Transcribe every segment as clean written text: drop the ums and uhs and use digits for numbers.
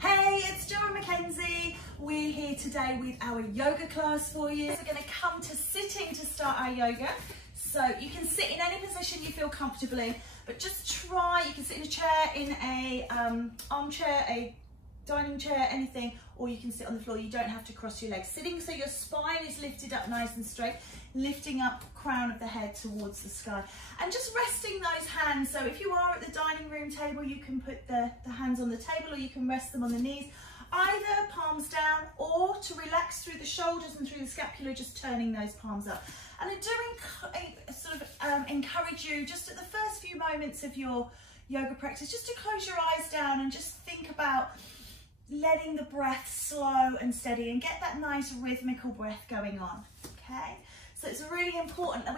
Hey, it's Jo and Mackenzie. We're here today with our yoga class for you. We're going to come to sitting to start our yoga. So you can sit in any position you feel comfortable in, but just try, you can sit in a chair, in a armchair, a dining chair, anything, or you can sit on the floor. You don't have to cross your legs. Sitting so your spine is lifted up nice and straight, lifting up crown of the head towards the sky, and just resting those hands. So if you are at the dining room table, you can put the hands on the table, or you can rest them on the knees, either palms down, or to relax through the shoulders and through the scapula, just turning those palms up. And I do encourage you, just at the first few moments of your yoga practice, just to close your eyes down and just think about letting the breath slow and steady and get that nice rhythmical breath going on, okay? So it's really important that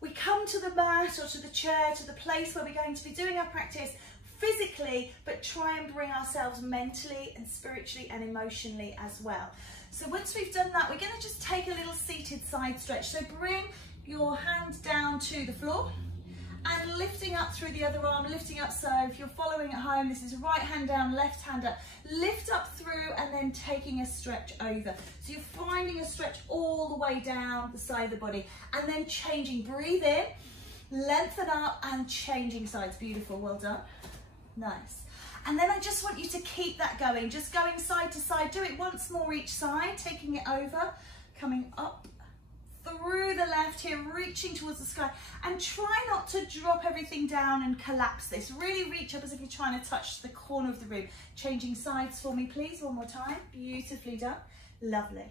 we come to the mat or to the chair, to the place where we're going to be doing our practice physically, but try and bring ourselves mentally and spiritually and emotionally as well. So once we've done that, we're going to just take a little seated side stretch. So bring your hand down to the floor and lifting up through the other arm, lifting up. So if you're following at home, this is right hand down, left hand up, lift up through and then taking a stretch over. So you're finding a stretch all the way down the side of the body and then changing, breathe in, lengthen up and changing sides. Beautiful, well done, nice. And then I just want you to keep that going, just going side to side. Do it once more each side, taking it over, coming up through the left here, reaching towards the sky, and try not to drop everything down and collapse this. Really reach up as if you're trying to touch the corner of the room. Changing sides for me, please, one more time. Beautifully done, lovely.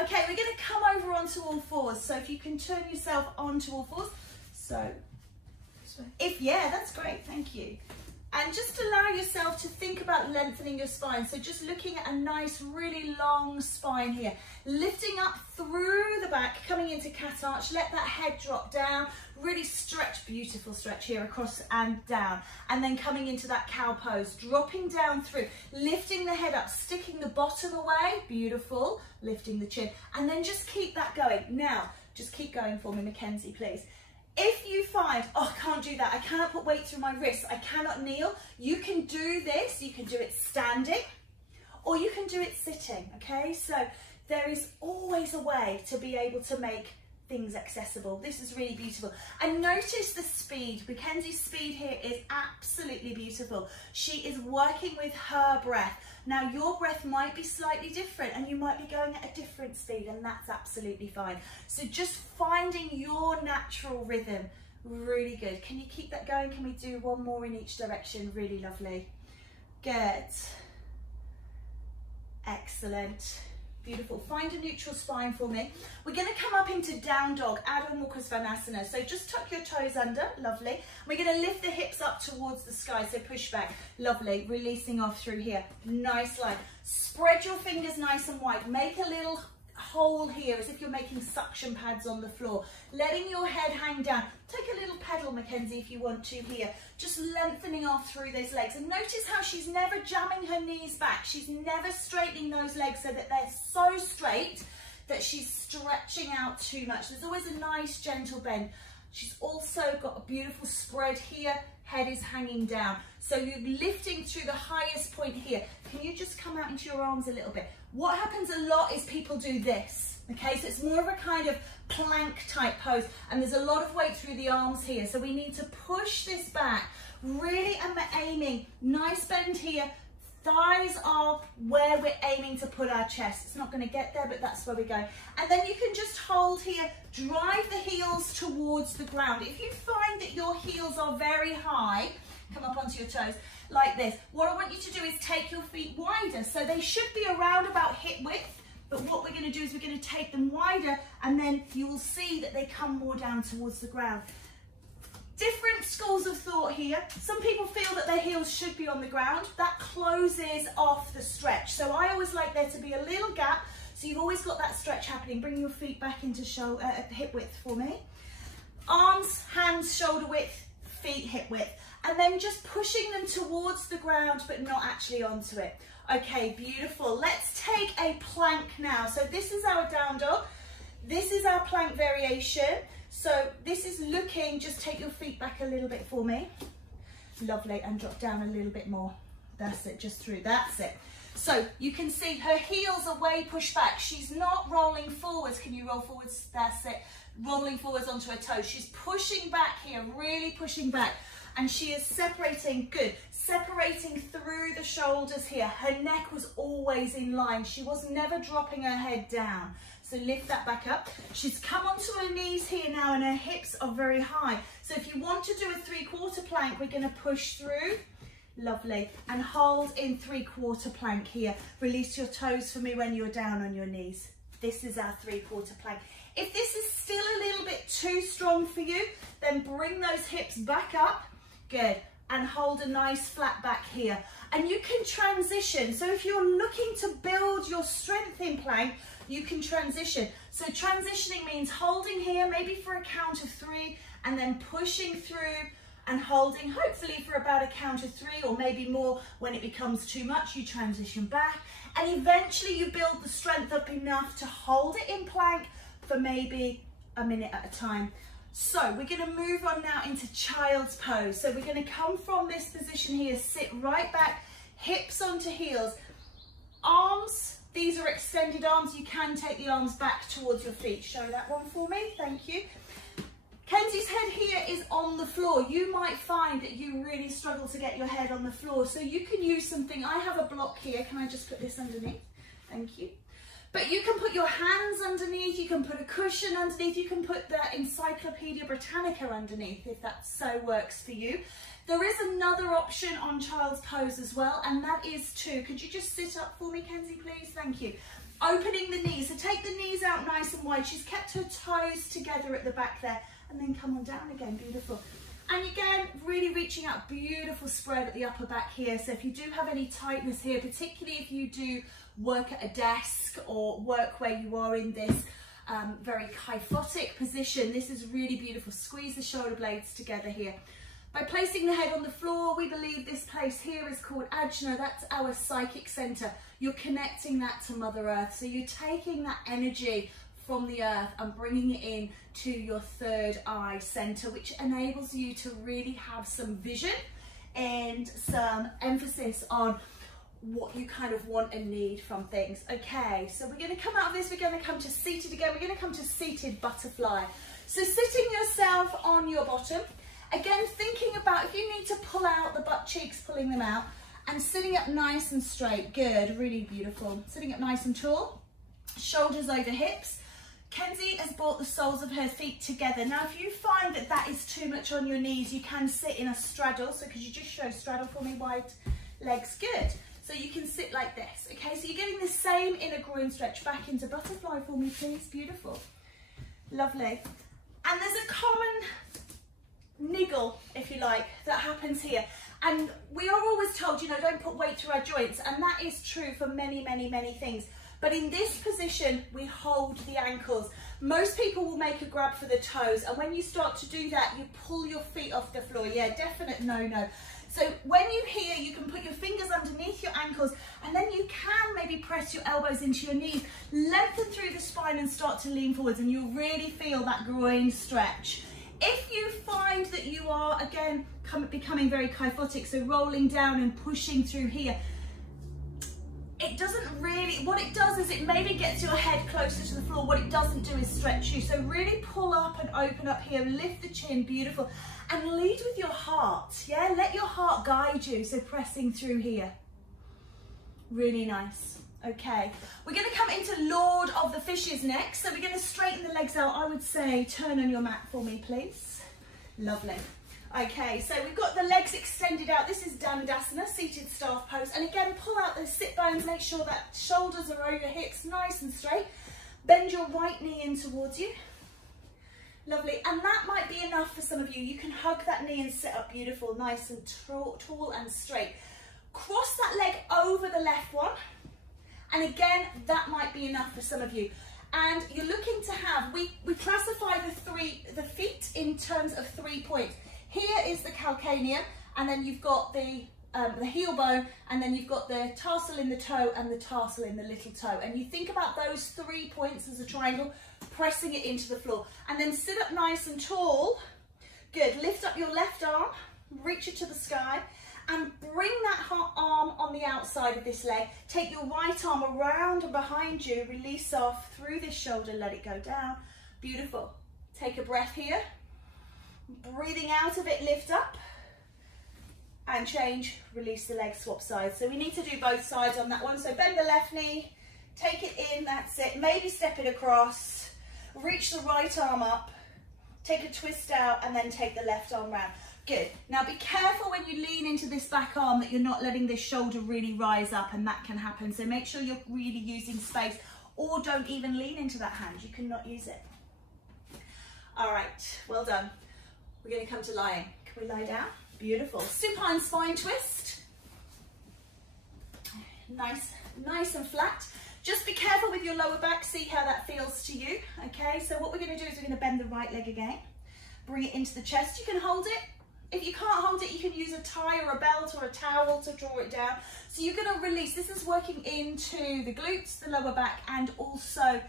Okay, we're going to come over onto all fours. So if you can turn yourself onto all fours. So, yeah, that's great, thank you. And just allow yourself to think about lengthening your spine. So just looking at a nice, really long spine here. Lifting up through the back, coming into cat arch. Let that head drop down. Really stretch, beautiful stretch here across and down. And then coming into that cow pose. Dropping down through, lifting the head up, sticking the bottom away. Beautiful. Lifting the chin. And then just keep that going. Now, just keep going for me, Mackenzie, please. If you find, oh, I can't do that, I cannot put weight through my wrists, I cannot kneel, you can do this, you can do it standing, or you can do it sitting, okay? So there is always a way to be able to make things accessible. This is really beautiful. And notice the speed. Mackenzie's speed here is absolutely beautiful. She is working with her breath. Now your breath might be slightly different and you might be going at a different speed, and that's absolutely fine. So just finding your natural rhythm, really good. Can you keep that going? Can we do one more in each direction? Really lovely. Good. Excellent. Beautiful. Find a neutral spine for me. We're going to come up into down dog, Adho Mukha Svanasana. So just tuck your toes under, lovely. We're going to lift the hips up towards the sky, so push back, lovely. Releasing off through here, nice line. Spread your fingers nice and wide. Make a little hole here as if you're making suction pads on the floor. Letting your head hang down. Take a little pedal, Mackenzie, if you want to here. Just lengthening off through those legs. And notice how she's never jamming her knees back. She's never straightening those legs so that they're so straight that she's stretching out too much. There's always a nice gentle bend. She's also got a beautiful spread here. Head is hanging down. So you're lifting through the highest point here. Can you just come out into your arms a little bit? What happens a lot is people do this, okay? So it's more of a kind of plank type pose, and there's a lot of weight through the arms here. So we need to push this back, really aiming, nice bend here. Thighs are where we're aiming to put our chest. It's not going to get there, but that's where we're going. And then you can just hold here, drive the heels towards the ground. If you find that your heels are very high, come up onto your toes like this. What I want you to do is take your feet wider. So they should be around about hip width, but what we're going to do is we're going to take them wider, and then you will see that they come more down towards the ground. Different schools of thought here. Some people feel that their heels should be on the ground. That closes off the stretch. So I always like there to be a little gap, so you've always got that stretch happening. Bring your feet back into hip width for me. Arms, hands, shoulder width, feet hip width. And then just pushing them towards the ground, but not actually onto it. Okay, beautiful. Let's take a plank now. So this is our down dog. This is our plank variation. So this is looking, just take your feet back a little bit for me. Lovely, and drop down a little bit more. That's it, just through, that's it. So you can see her heels are way pushed back. She's not rolling forwards. Can you roll forwards? That's it. Rolling forwards onto her toes. She's pushing back here, really pushing back. And she is separating, good, separating through the shoulders here. Her neck was always in line. She was never dropping her head down. So lift that back up. She's come onto her knees here now and her hips are very high. So if you want to do a 3/4 plank, we're going to push through. Lovely. And hold in 3/4 plank here. Release your toes for me when you're down on your knees. This is our 3/4 plank. If this is still a little bit too strong for you, then bring those hips back up. Good. And hold a nice flat back here. And you can transition. So if you're looking to build your strength in plank, you can transition. So transitioning means holding here, maybe for a count of 3, and then pushing through and holding, hopefully for about a count of 3, or maybe more. When it becomes too much, you transition back. And eventually you build the strength up enough to hold it in plank for maybe a minute at a time. So we're going to move on now into child's pose. So we're going to come from this position here, sit right back, hips onto heels, arms, these are extended arms. You can take the arms back towards your feet. Show that one for me, thank you. Kenzie's head here is on the floor. You might find that you really struggle to get your head on the floor, so you can use something. I have a block here. Can I just put this underneath? Thank you. But you can put your hands underneath, you can put a cushion underneath, you can put the Encyclopedia Britannica underneath if that so works for you. There is another option on child's pose as well, and that is could you just sit up for me, Kenzie, please? Thank you. Opening the knees, so take the knees out nice and wide. She's kept her toes together at the back there, and then come on down again, beautiful. And again, really reaching out, beautiful spread at the upper back here. So if you do have any tightness here, particularly if you do work at a desk or work where you are in this very kyphotic position, this is really beautiful. Squeeze the shoulder blades together here. By placing the head on the floor, we believe this place here is called Ajna. That's our psychic center. You're connecting that to Mother Earth. So you're taking that energy from the earth and bringing it in to your third eye center, which enables you to really have some vision and some emphasis on what you kind of want and need from things. Okay, so we're going to come out of this, we're going to come to seated again, we're going to come to seated butterfly. So sitting yourself on your bottom, again thinking about if you need to pull out the butt cheeks, pulling them out, and sitting up nice and straight. Good, really beautiful. Sitting up nice and tall, shoulders over hips. Kenzie has brought the soles of her feet together. Now, if you find that that is too much on your knees, you can sit in a straddle. So could you just show straddle for me, wide legs? Good. So you can sit like this. Okay, so you're getting the same inner groin stretch. Back into butterfly for me, please. Beautiful. Lovely. And there's a common niggle, if you like, that happens here. And we are always told, you know, don't put weight through our joints. And that is true for many, many, many things. But in this position, we hold the ankles. Most people will make a grab for the toes. And when you start to do that, you pull your feet off the floor. Yeah, definite no-no. So when you hear, you can put your fingers underneath your ankles, and then you can maybe press your elbows into your knees, lengthen through the spine and start to lean forwards, and you'll really feel that groin stretch. If you find that you are, again, becoming very kyphotic, so rolling down and pushing through here, it doesn't really, what it does is it maybe gets your head closer to the floor. What it doesn't do is stretch you. So really pull up and open up here, lift the chin, beautiful. And lead with your heart, yeah? Let your heart guide you, so pressing through here. Really nice. Okay, we're gonna come into Lord of the Fishes next. So we're gonna straighten the legs out. I would say turn on your mat for me, please. Lovely. Okay, so we've got the legs extended out. This is Dandasana, seated staff pose. And again, pull out those sit bones, make sure that shoulders are over hips, nice and straight. Bend your right knee in towards you. Lovely, and that might be enough for some of you. You can hug that knee and sit up beautiful, nice and tall and straight. Cross that leg over the left one. And again, that might be enough for some of you. And you're looking to have, we classify the feet in terms of 3 points. Here is the calcaneum, and then you've got the heel bone, and then you've got the tarsal in the toe and the tarsal in the little toe. And you think about those 3 points as a triangle, pressing it into the floor. And then sit up nice and tall. Good. Lift up your left arm, reach it to the sky, and bring that arm on the outside of this leg. Take your right arm around and behind you, release off through this shoulder, let it go down. Beautiful. Take a breath here. Breathing out of it, lift up and change, release the leg, swap sides. So we need to do both sides on that one. So bend the left knee, take it in, that's it. Maybe step it across, reach the right arm up, take a twist out and then take the left arm round. Good. Now be careful when you lean into this back arm that you're not letting this shoulder really rise up, and that can happen. So make sure you're really using space, or don't even lean into that hand. You cannot use it. All right, well done. We're going to come to lying. Can we lie down? Beautiful. Supine spine twist. Nice and flat. Just be careful with your lower back. See how that feels to you. Okay, so what we're going to do is we're going to bend the right leg again. Bring it into the chest. You can hold it. If you can't hold it, you can use a tie or a belt or a towel to draw it down. So you're going to release. This is working into the glutes, the lower back, and also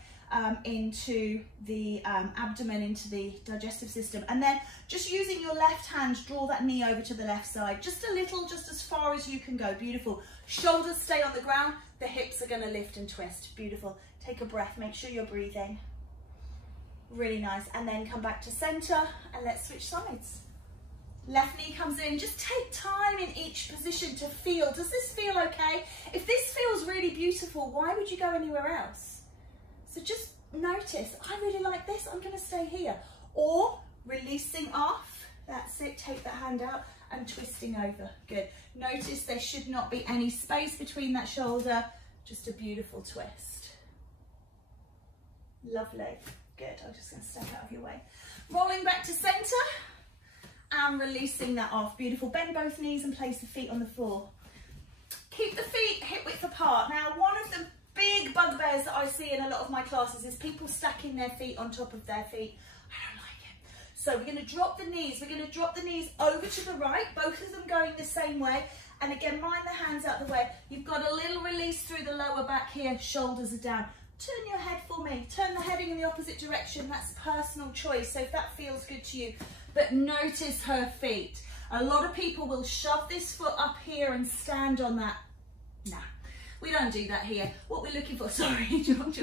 into the abdomen, into the digestive system. And then just using your left hand, draw that knee over to the left side. Just a little, just as far as you can go. Beautiful. Shoulders stay on the ground. The hips are going to lift and twist. Beautiful. Take a breath. Make sure you're breathing. Really nice. And then come back to center and let's switch sides. Left knee comes in. Just take time in each position to feel. Does this feel okay? If this feels really beautiful, why would you go anywhere else? So just notice, I really like this, I'm going to stay here. Or releasing off, that's it, take that hand out and twisting over. Good. Notice there should not be any space between that shoulder, just a beautiful twist. Lovely. Good. I'm just going to step out of your way. Rolling back to center and releasing that off. Beautiful. Bend both knees and place the feet on the floor. Keep the feet hip width apart. Now, one of the big bugbears that I see in a lot of my classes is people stacking their feet on top of their feet. I don't like it. So we're going to drop the knees. We're going to drop the knees over to the right, both of them going the same way. And again, mind the hands out of the way. You've got a little release through the lower back here. Shoulders are down. Turn your head for me. Turn the heading in the opposite direction. That's personal choice. So if that feels good to you. But notice her feet. A lot of people will shove this foot up here and stand on that. Nah. We don't do that here. What we're looking for, sorry, George,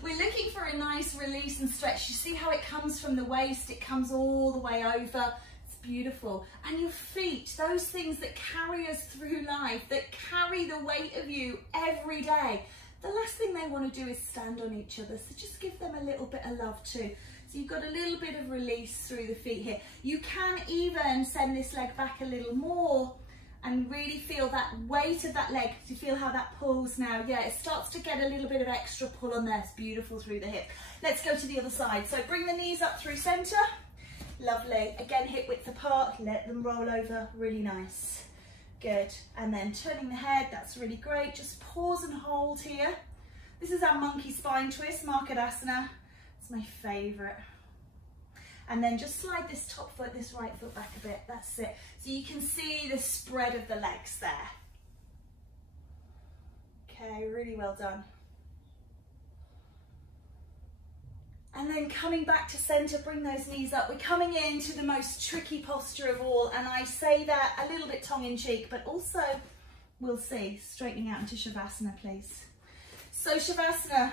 we're looking for a nice release and stretch. You see how it comes from the waist, it comes all the way over. It's beautiful. And your feet, those things that carry us through life, that carry the weight of you every day, the last thing they want to do is stand on each other. So just give them a little bit of love too. So you've got a little bit of release through the feet here. You can even send this leg back a little more and really feel that weight of that leg. Do you feel how that pulls now? Yeah, it starts to get a little bit of extra pull on there. It's beautiful through the hip. Let's go to the other side. So bring the knees up through center. Lovely. Again, hip width apart. Let them roll over. Really nice. Good. And then turning the head. That's really great. Just pause and hold here. This is our monkey spine twist, Markadasana. It's my favorite. And then just slide this top foot, this right foot back a bit. That's it. So you can see the spread of the legs there. Okay, really well done. And then coming back to center, bring those knees up. We're coming into the most tricky posture of all. And I say that a little bit tongue in cheek, but also we'll see. Straightening out into Shavasana, please. So Shavasana,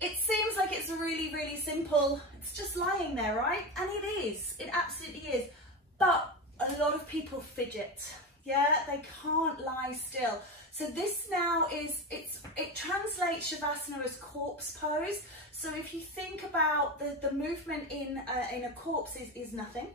it seems like it's really, really simple. It's just lying there, right? And it is, it absolutely is. But a lot of people fidget. Yeah, they can't lie still. So this now is, it translates Shavasana as corpse pose. So if you think about the movement in a corpse is nothing.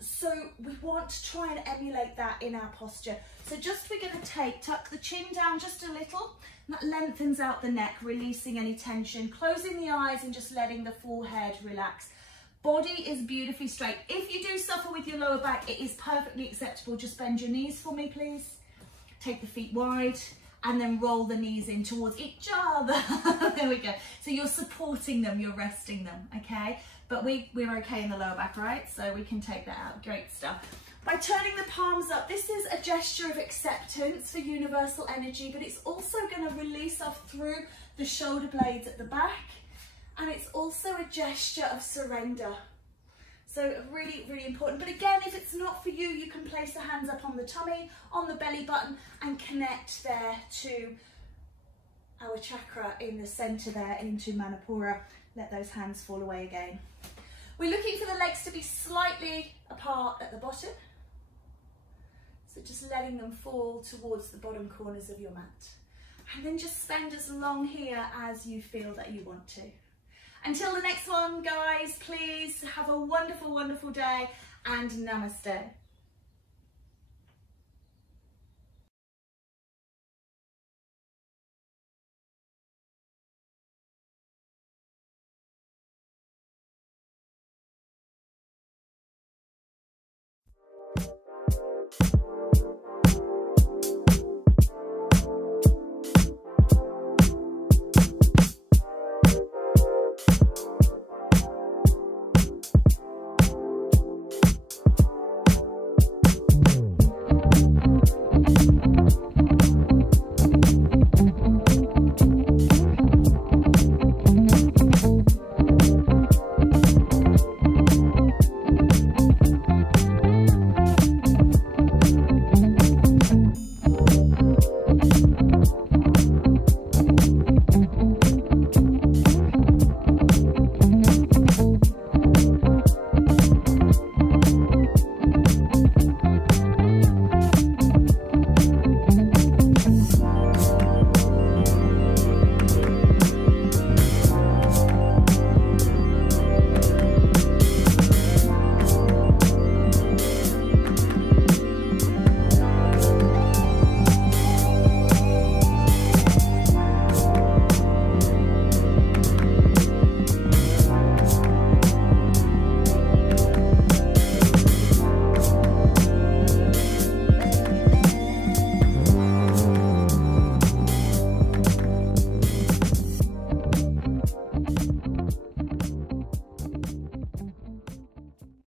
So we want to try and emulate that in our posture. So just we're going to tuck the chin down just a little. That lengthens out the neck, releasing any tension, closing the eyes and just letting the forehead relax. Body is beautifully straight. If you do suffer with your lower back, it is perfectly acceptable. Just bend your knees for me, please. Take the feet wide and then roll the knees in towards each other. There we go. So you're supporting them, you're resting them, okay? But we're okay in the lower back, right? So we can take that out. Great stuff. By turning the palms up, this is a gesture of acceptance for universal energy, but it's also going to release off through the shoulder blades at the back. And it's also a gesture of surrender. So really, really important. But again, if it's not for you, you can place the hands up on the tummy, on the belly button, and connect there to our chakra in the center there, into Manipura. Let those hands fall away again. We're looking for the legs to be slightly apart at the bottom. So just letting them fall towards the bottom corners of your mat. And then just spend as long here as you feel that you want to. Until the next one, guys, please have a wonderful, wonderful day, and namaste.